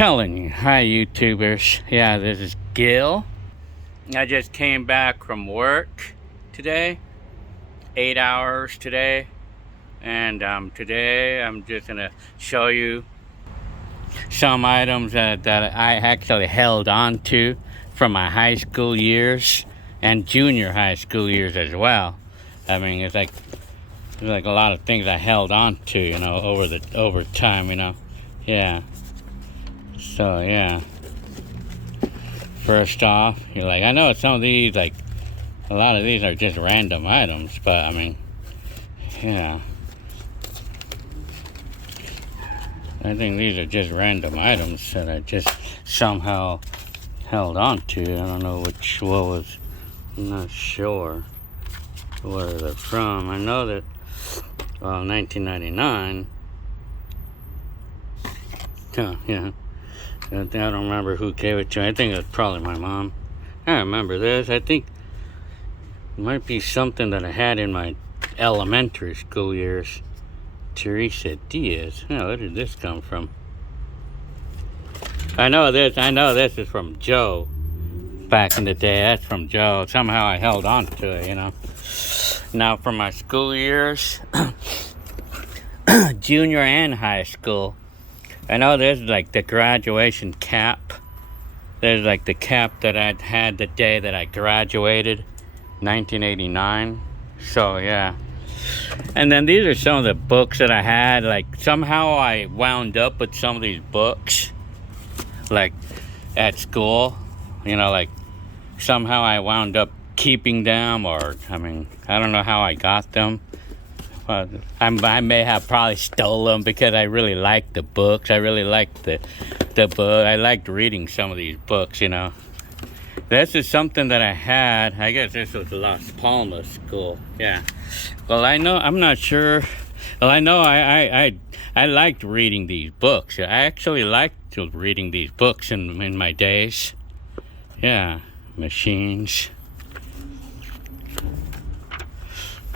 telling you. Hi, YouTubers. Yeah, this is Gil. I just came back from work today. 8 hours today. And today I'm just going to show you some items that I actually held on to from my high school years and junior high school years as well. I mean, it's like a lot of things I held on to, you know, over time, you know. Yeah. So yeah. First off, you're like, I know some of these, like, a lot of these are just random items, but I mean, yeah. I think these are just random items that I just somehow held on to. I don't know I'm not sure where they're from. I know that, well, 1999. Oh, yeah. I don't remember who gave it to me. I think it was probably my mom. I remember this. I think it might be something that I had in my elementary school years. Teresa Diaz. Oh, where did this come from? I know this is from Joe. Back in the day, that's from Joe. Somehow I held on to it, you know. Now for my school years, junior and high school, I know there's like the graduation cap. There's like the cap that I had the day that I graduated, 1989. So yeah. And then these are some of the books that I had. Like somehow I wound up with some of these books, like at school, you know, like somehow I wound up keeping them, or I mean, I don't know how I got them. I may have probably stole them because I really liked the books. I really liked the book. I liked reading some of these books, you know. This is something that I had. I guess this was Las Palmas School. Yeah. Well, I'm not sure. Well, I know I liked reading these books. I actually liked reading these books in my days. Yeah. Machines.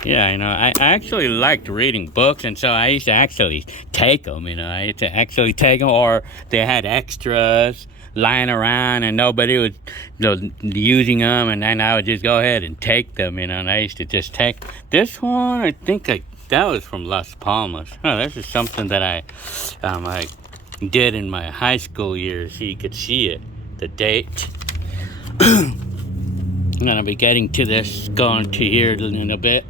Yeah, you know, I actually liked reading books, and so I used to actually take them, you know. I used to actually take them, or they had extras lying around and nobody was, you know, using them, and then I would just go ahead and take them, you know. And I used to just take this one. I think that was from Las Palmas. Oh, this is something that I did in my high school years, so you could see it, the date. I'm gonna be getting to this, going to here in a bit.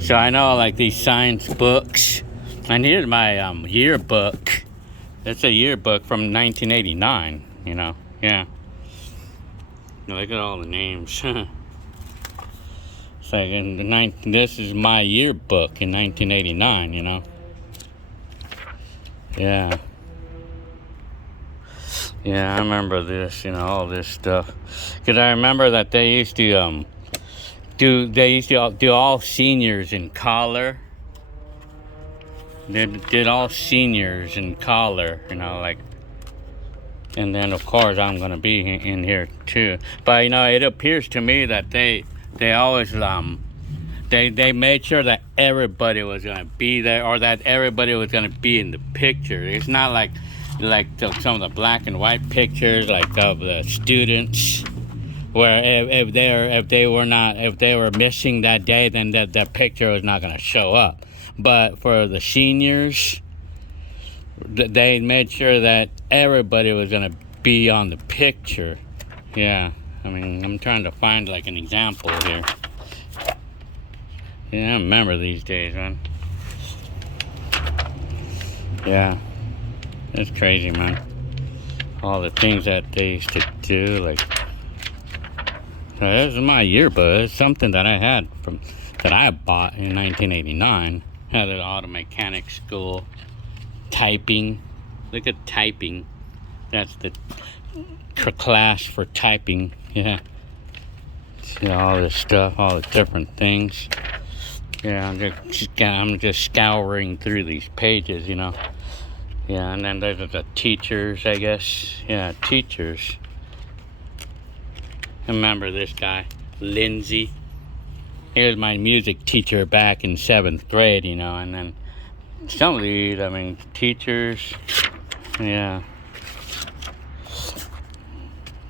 So I know, like, these science books, and here's my yearbook. It's a yearbook from 1989, you know. Yeah. Look at all the names. It's like this is my yearbook in 1989, you know. Yeah. Yeah, I remember this, you know, all this stuff. Because I remember that they used to do all seniors in collar. They did all seniors in collar, you know, like. And then, of course, I'm going to be in here, too. But, you know, it appears to me that they always, they made sure that everybody was going to be there, or that everybody was going to be in the picture. It's not like some of the black and white pictures, like of the students, where if they were missing that day, then that picture was not going to show up. But for the seniors, they made sure that everybody was going to be on the picture. Yeah, I mean, I'm trying to find like an example here. Yeah, I remember these days, man. Yeah, it's crazy, man. All the things that they used to do, like, this is my yearbook. It's something that I had that I bought in 1989. Had an auto mechanic school. Typing. Look at typing. That's the class for typing. Yeah. See all this stuff, all the different things. Yeah, I'm just scouring through these pages, you know. Yeah, and then there's the teachers, I guess. Yeah, teachers. I remember this guy, Lindsay. He was my music teacher back in 7th grade, you know. And then some of these, I mean, teachers. Yeah.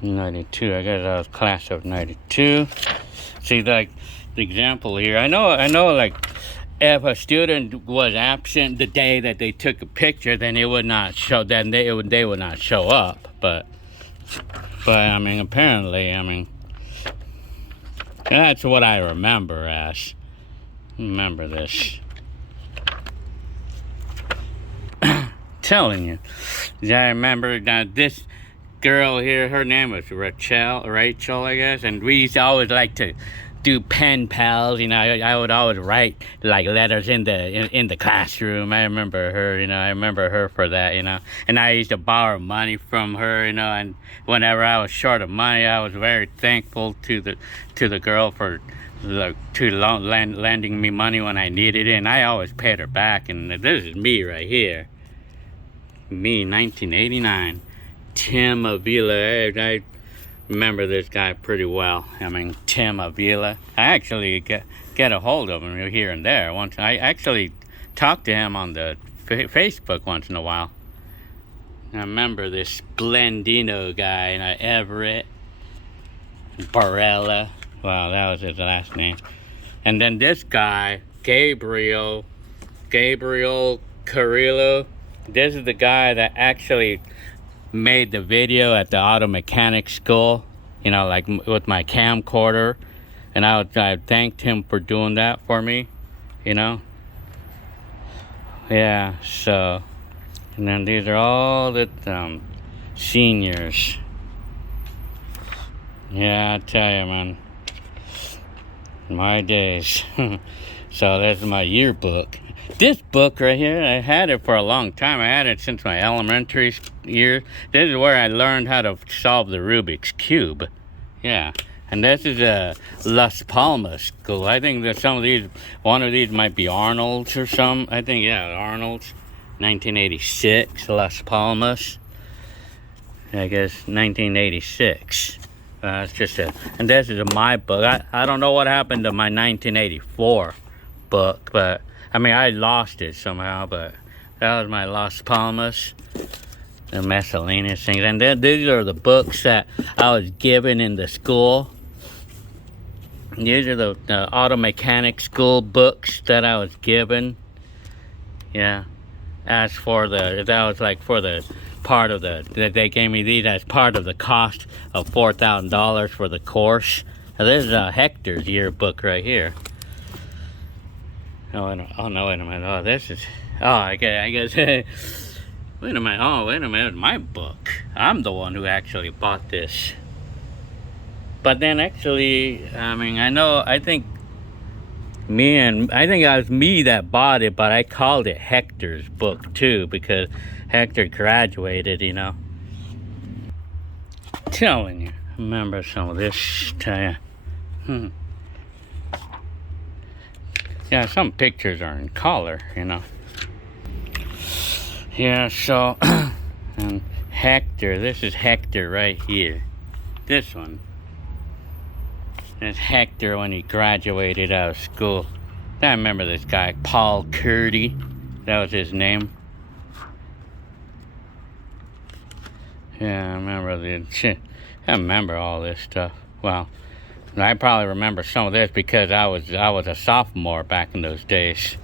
92. I guess I was class of 92. See, like the example here. I know. Like, if a student was absent the day that they took a picture, then it would not show. Then they would not show up. But I mean, apparently, I mean, that's what I remember as. Remember this. Telling you. I remember this girl here, her name was Rachel, I guess, and we used to always like to do pen pals, you know. I would always write like letters in the classroom. I remember her, you know. I remember her for that, you know. And I used to borrow money from her, you know. And whenever I was short of money, I was very thankful to the girl for lending me money when I needed it, and I always paid her back. And this is me right here. Me, 1989. Tim Avila. I remember this guy pretty well. I mean, Tim Avila. I actually get a hold of him here and there. Once I actually talked to him on the Facebook once in a while. I remember this Blendino guy, you know, Everett Barella. Wow, that was his last name. And then this guy, Gabriel Carrillo. This is the guy that actually made the video at the auto mechanic school, you know, like with my camcorder. And I thanked him for doing that for me, you know. Yeah, so. And then these are all the seniors. Yeah, I tell you, man. My days. So that's my yearbook. This book right here, I had it for a long time. I had it since my elementary years. This is where I learned how to solve the Rubik's Cube. Yeah. And this is a Las Palmas school. I think that one of these might be Arnold's or some. I think, yeah, Arnold's. 1986, Las Palmas. I guess 1986. It's just and this is my book. I don't know what happened to my 1984 book, but I mean, I lost it somehow, but that was my Las Palmas, the miscellaneous things. And then these are the books that I was given in the school. These are the auto mechanic school books that I was given. Yeah. As for that was like for the part of they gave me these as part of the cost of $4,000 for the course. Now, this is a Hectors Yearbook right here. Oh no, wait a minute. Oh, this is. Oh, I guess. Wait a minute. Oh, wait a minute. My book. I'm the one who actually bought this. But then actually, I mean, I think it was me that bought it, but I called it Hector's book too because Hector graduated, you know. Telling you, remember some of this. Tell you. Yeah, some pictures are in color, you know. Yeah, so and Hector, this is Hector right here. This one. That's Hector when he graduated out of school. I remember this guy, Paul Curdy. That was his name. Yeah, I remember all this stuff. Well, I probably remember some of this because I was a sophomore back in those days.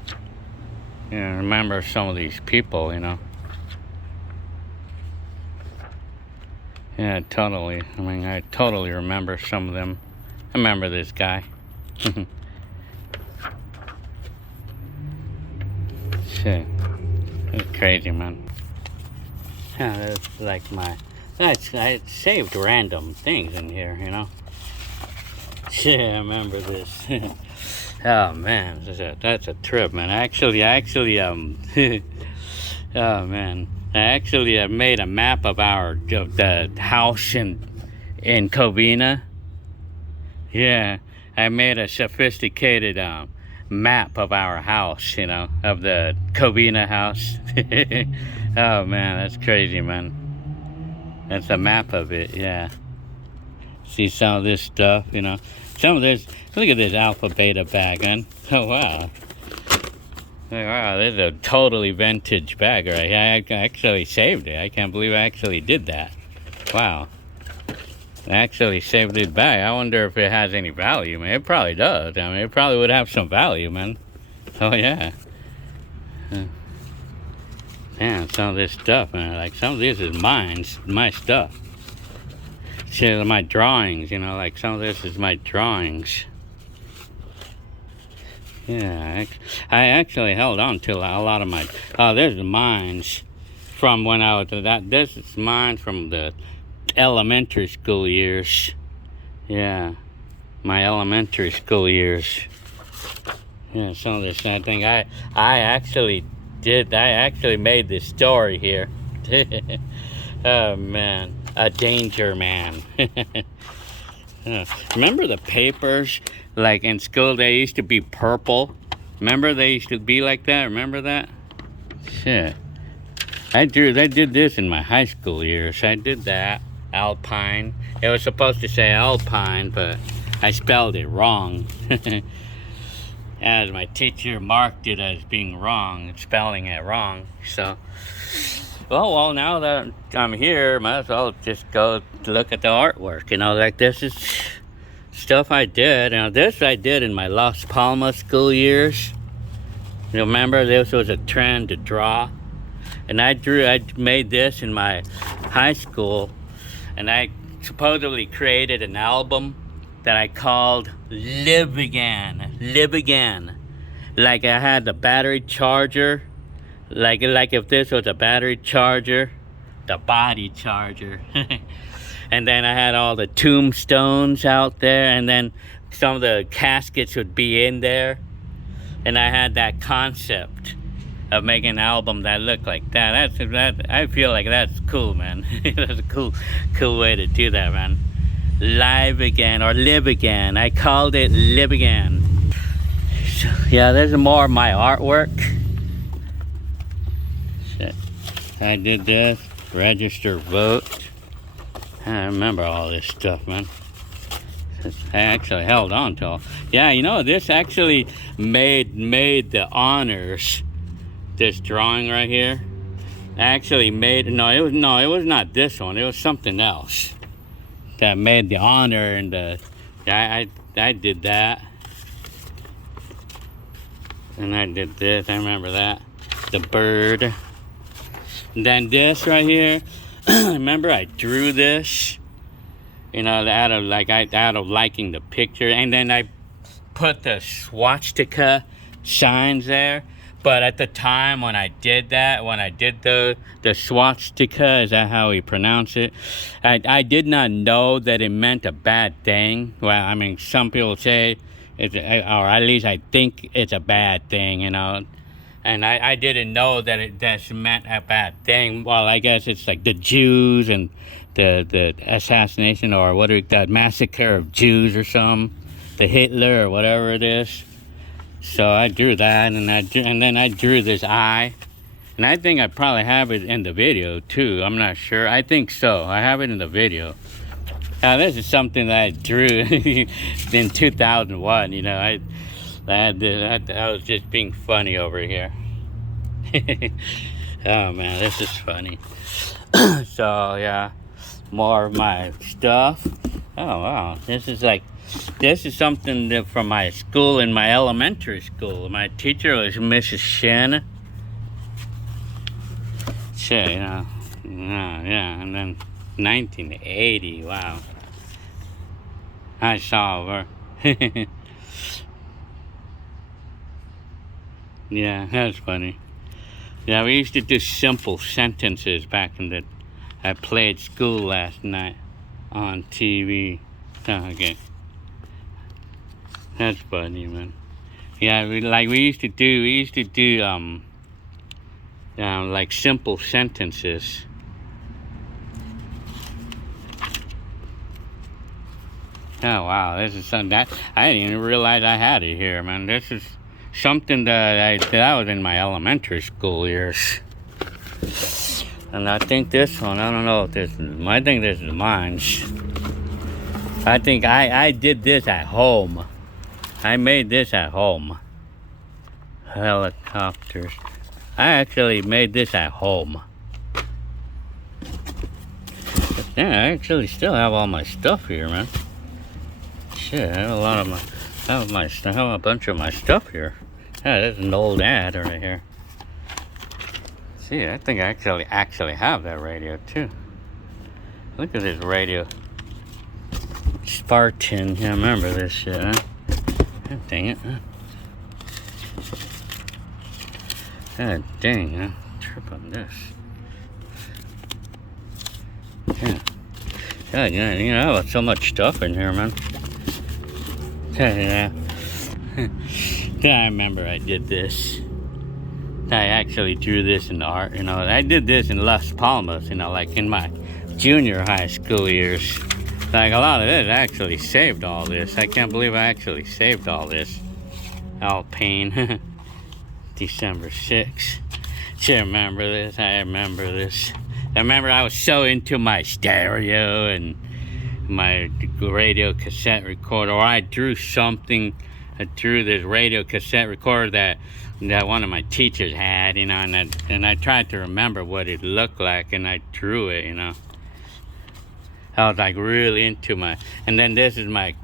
Yeah, I remember some of these people, you know. Yeah, totally. I mean, I totally remember some of them. I remember this guy. Shit. That's crazy, man. Yeah, that's like I saved random things in here, you know. Shit, I remember this. Oh man, that's a trip, man. Actually, oh man, I actually made a map of the house in Covina. Yeah, I made a sophisticated map of our house, you know, of the Covina house. Oh man, that's crazy, man. That's a map of it, yeah. See some of this stuff, you know. Some of this, look at this Alpha Beta bag, man. Oh wow. Wow, this is a totally vintage bag right here. I actually saved it. I can't believe I actually did that. Wow. actually saved it back. I wonder if it has any value, man. It probably does. I mean, it probably would have some value, man. Oh, yeah. Man, some of this stuff, man. Like, some of this is mine, my stuff. Shit, my drawings, you know, like some of this is my drawings. Yeah, I actually held on to a lot of my, oh, there's mines from when I was, this is mine from the elementary school years. Yeah, my elementary school years. Yeah, some of this, I think I actually made this story here. Oh, man. A danger man. Remember the papers? Like in school, they used to be purple. Remember they used to be like that? Remember that? Shit. I did this in my high school years. I did that. Alpine. It was supposed to say Alpine, but I spelled it wrong. As my teacher marked it as being wrong, spelling it wrong. So, well, now that I'm here, might as well just go look at the artwork. You know, like this is stuff I did. Now, this I did in my Las Palmas school years. You remember, this was a trend to draw. And I made this in my high school. And I supposedly created an album that I called Live Again. Live Again. Like I had the battery charger. Like if this was a battery charger, the body charger. And then I had all the tombstones out there, and then some of the caskets would be in there. And I had that concept of making an album that looked like that. I feel like that's cool, man. That's a cool way to do that, man. Live Again, or Live Again. I called it Live Again. So, yeah, there's more of my artwork. I did this, register vote. I remember all this stuff, man. I actually held on to all. Yeah, you know, this actually made the honors. This drawing right here. Actually made, it was not this one. It was something else that made the honor, and I did that. And I did this, I remember that. The bird. And then this right here, remember I drew this, you know, out of liking the picture, and then I put the swastika signs there. But at the time when I did that, when I did the swastika, is that how we pronounce it? I did not know that it meant a bad thing. Well, I mean, some people say, or at least I think it's a bad thing, you know. And I didn't know that that meant a bad thing. Well, I guess it's like the Jews and the assassination, or the massacre of Jews or something. The Hitler or whatever it is. So I drew that, and then I drew this eye. And I think I probably have it in the video too. I'm not sure. I think so. I have it in the video. Now this is something that I drew in 2001, you know. I was just being funny over here. Oh man, this is funny. So yeah, more of my stuff. Oh wow, this is something that from my school, in my elementary school. My teacher was Mrs. Shen. Shit, you know. Yeah, and then 1980, wow. I saw her. Yeah, that's funny. Yeah, we used to do simple sentences back in the... I played school last night on TV. Oh, okay. That's funny, man. Yeah, we used to do like simple sentences. Oh wow, this is something that I didn't even realize I had it here, man. This is something that was in my elementary school years. And I think this one, I don't know if I think this is mine. I think I did this at home. I made this at home. Helicopters. I actually made this at home. Yeah, I actually still have all my stuff here, man. Shit, I have a lot of my, I have a bunch of my stuff here. Yeah, there's an old ad right here. See, I think I actually have that radio too. Look at this radio. Spartan, yeah, I remember this shit, huh? God dang it, huh? God dang, huh? Trip on this. Yeah. God, yeah, you know, I have so much stuff in here, man. Yeah. Yeah, I remember I did this. I actually drew this in the art, you know. I did this in Las Palmas, you know, like in my junior high school years. Like a lot of this, I actually saved all this. I can't believe I actually saved all this. Alpine, December 6th. I remember this. I remember this. I remember I was so into my stereo and my radio cassette recorder. Or I drew something. I drew this radio cassette recorder that one of my teachers had, you know, and I tried to remember what it looked like, and I drew it, you know. I was like really into my, and then this is my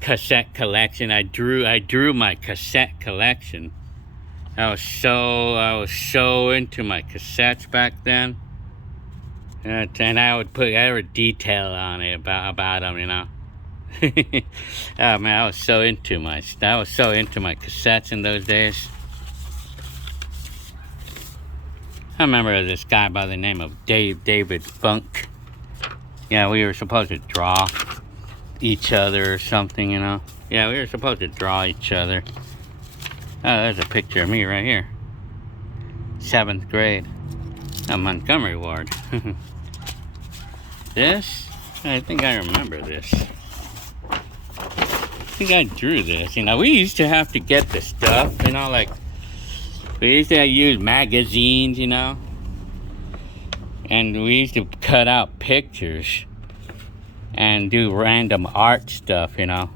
cassette collection. I drew my cassette collection. I was so into my cassettes back then. And I would put every detail on it about them, you know. Oh man, I was so into my cassettes in those days. I remember this guy by the name of David Funk. Yeah, we were supposed to draw each other or something, you know. Yeah, we were supposed to draw each other. Oh, there's a picture of me right here. 7th grade. Montgomery Ward. This, I think I remember this. I think I drew this. You know, we used to have to get the stuff, you know, like, we used to use magazines, you know, and we used to cut out pictures and do random art stuff, you know.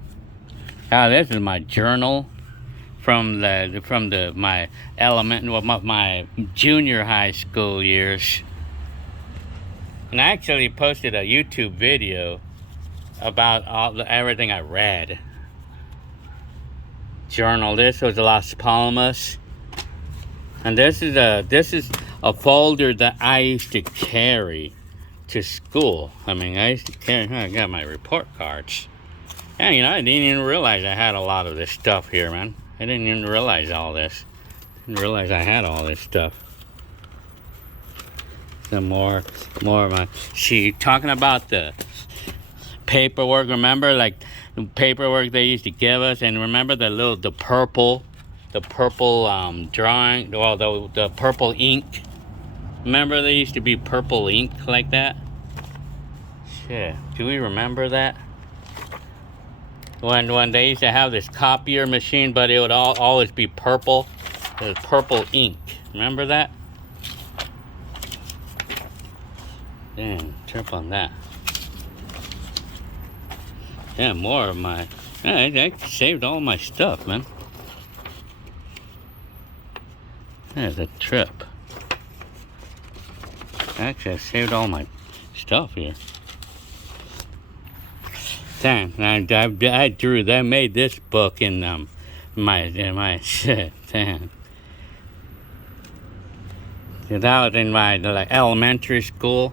Oh, this is my journal from my junior high school years. And I actually posted a YouTube video about everything I read. Journal. This was Las Palmas. And this is a folder that I used to carry to school. I mean, I used to carry. I got my report cards. Yeah, you know, I didn't even realize I had a lot of this stuff here, man. I didn't even realize all this. Didn't realize I had all this stuff. Some more of my. See, talking about the paperwork. Remember, like the paperwork they used to give us, and remember the purple drawing, well, the purple ink. Remember, there used to be purple ink like that. Shit, do we remember that? When they used to have this copier machine, but it would always be purple. It was purple ink. Remember that? Damn, trip on that. Yeah, more of my. I saved all my stuff, man. There's a trip. Actually, I saved all my stuff here. Damn, I drew. I made this book in my shit. Damn. That was in my elementary school.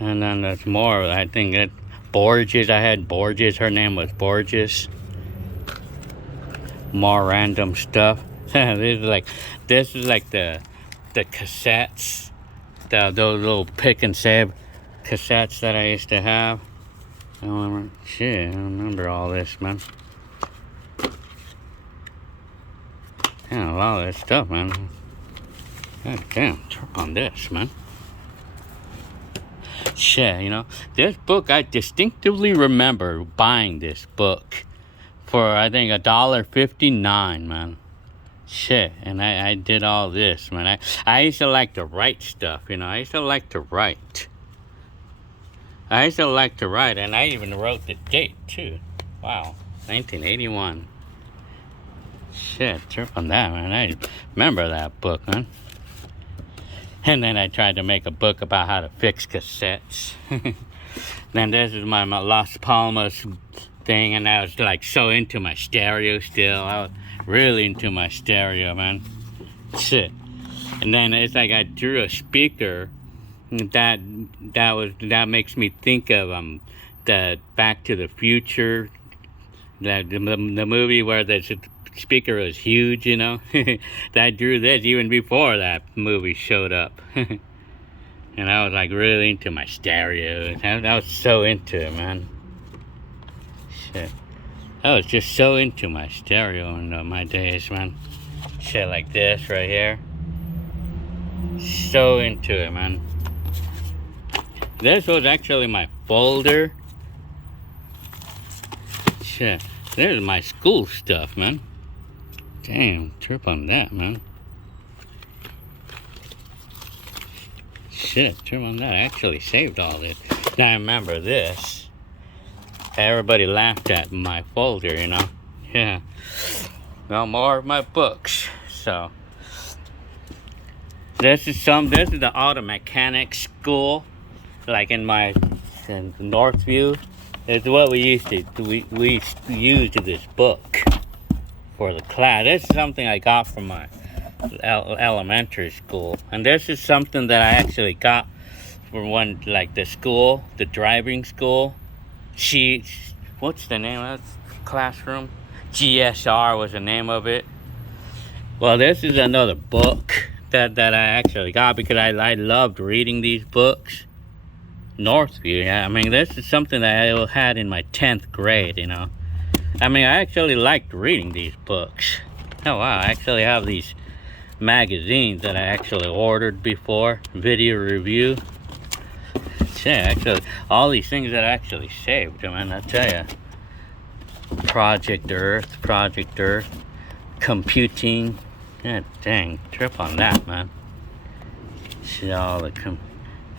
And then there's more. I think that Borges. I had Borges. Her name was Borges. More random stuff. This is like the cassettes. Those little pick and save cassettes that I used to have. I remember all this, man. Yeah, a lot of this stuff, man. God damn, trip on this, man. Shit, you know, this book, I distinctively remember buying this book for, I think, $1.59, man. Shit, and I did all this, man. I used to like to write stuff, you know. I used to like to write, and I even wrote the date, too. Wow, 1981. Shit, trip on that, man. I remember that book, man. And then I tried to make a book about how to fix cassettes. Then this is my Las Palmas thing, and I was like so into my stereo still. I was really into my stereo, man. Shit. And then it's like I drew a speaker that makes me think of the Back to the Future, the movie where the speaker was huge, you know. I drew this even before that movie showed up. And I was like really into my stereo. I was so into it, man. Shit. I was just so into my stereo in my days, man. Shit like this right here. So into it, man. This was actually my folder. Shit. There's my school stuff, man. Damn, trip on that, man. Shit, trip on that. I actually saved all this. Now I remember this. Everybody laughed at my folder, you know. Yeah. No more of my books. So this is the auto mechanics school, like in Northview. It's what we used to we used this book for the class. This is something I got from my elementary school, and this is something that I actually got from the driving school. What's the name of that classroom? GSR was the name of it. Well, this is another book that I actually got because I loved reading these books. Northview, yeah. I mean, this is something that I had in my 10th grade, you know. I mean, I actually liked reading these books. Oh, wow. I actually have these magazines that I actually ordered before. Video review. Yeah, actually, all these things that I actually saved, man, I tell you. Project Earth. Computing. Yeah, dang. Trip on that, man. See all the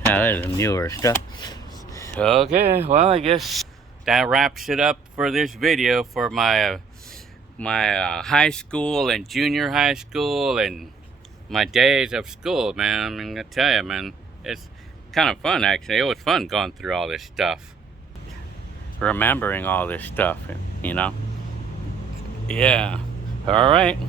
there's the newer stuff. Okay, well, I guess that wraps it up for this video for my high school and junior high school and my days of school, man. I mean, I tell you, man, it's kind of fun, actually. It was fun going through all this stuff, remembering all this stuff, you know. Yeah. All right.